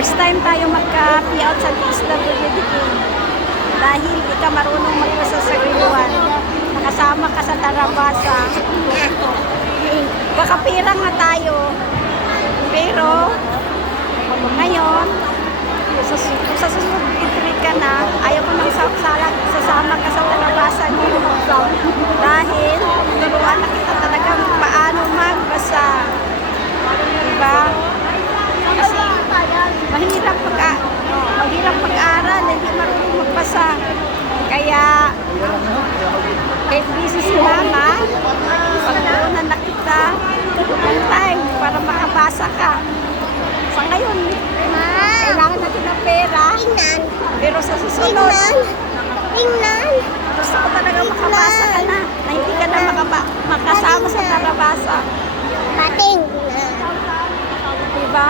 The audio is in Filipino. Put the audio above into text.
First time tayo magka-payout sa DSWD dahil di ka marunong magbasa sa guluhan. Nakasama ka sa Tarabasa. Bakapira nga tayo. Pero, ngayon, sa susunod entry ka na, ayaw ko nang sasama ka sa Tarabasa dahil turuan na kita talagang paano magbasa. Diba? Kasi mahirap pag-aral, hindi marunong magbasa. Kaya, kahit busy si mama, pag-unan na kita ng time para makabasa ka. Sa ngayon, kailangan natin ng pera. Pero sa susunod, gusto ko talaga makabasa ka na hindi ka na makasama sa Tarabasa. Diba?